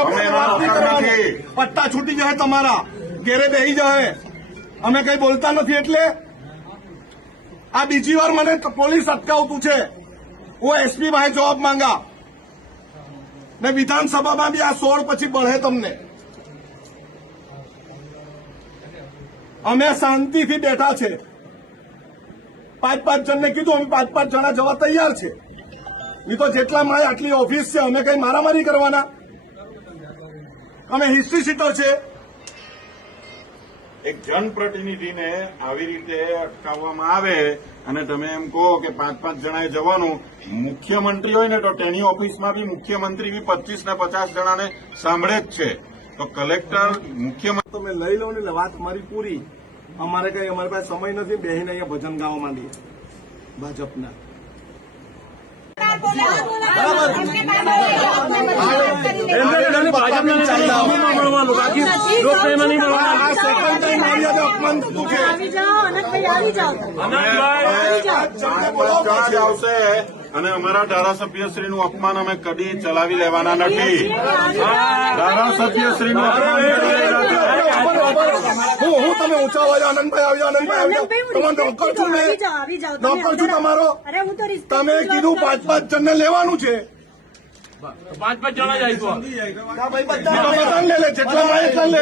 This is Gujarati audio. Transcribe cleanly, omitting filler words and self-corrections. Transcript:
આપણે વાત નહીં કરવાની. પટ્ટા છૂટી જાય તમારા, ઘેરે બેસી જાય. અમે કઈ બોલતા નથી. એટલે આ બીજી વાર મને પોલીસ અટકાવતું છે. હું એસપી ભાઈ જવાબ માંગા ને વિધાનસભામાં બી આ 16 પછી બળે તમને. અમે શાંતિથી બેઠા છે. 5-5 જણને કીધું અમે 5-5 જણા જવા તૈયાર છે. એ તો જેટલા મારી આટલી ઓફિસ છે, અમે કઈ મારામારી કરવાના? અમે હિસ્ટ્રી શીટર છે. એક જનપ્રતિનિધિને આવી રીતે અટકાવવામાં આવે અને તમે એમ કહો કે 5-5 જણાએ જવાનું, મુખ્યમંત્રી હોય ને તો તેની ઓફિસમાં બી મુખ્યમંત્રી બી 25 ને 50 જણાને સાંભળે જ છે. તો કલેક્ટર મુખ્યમંત્રી તમે લઈ લો ને વાત મારી પૂરી. અમારી પાસે સમય નથી. બેહીને અહીંયા ભજન ગાવા માંડીએ ભાજપના. આવશે અને અમારા ધારાસભ્યશ્રીનું અપમાન અમે કદી ચલાવી લેવાના નથી. ધારાસભ્યશ્રીનું અપમાન હું તમે ઊંચા અવાજ આનંદભાઈ આવી જાઓ. તમારે નોકર છું ને, નોકર છું તમારો. તમે કીધું 5-5 જણને લેવાનું છે. 5-5 જણા જ આવીશું. બધાને લે લે, જેટલા લે લે.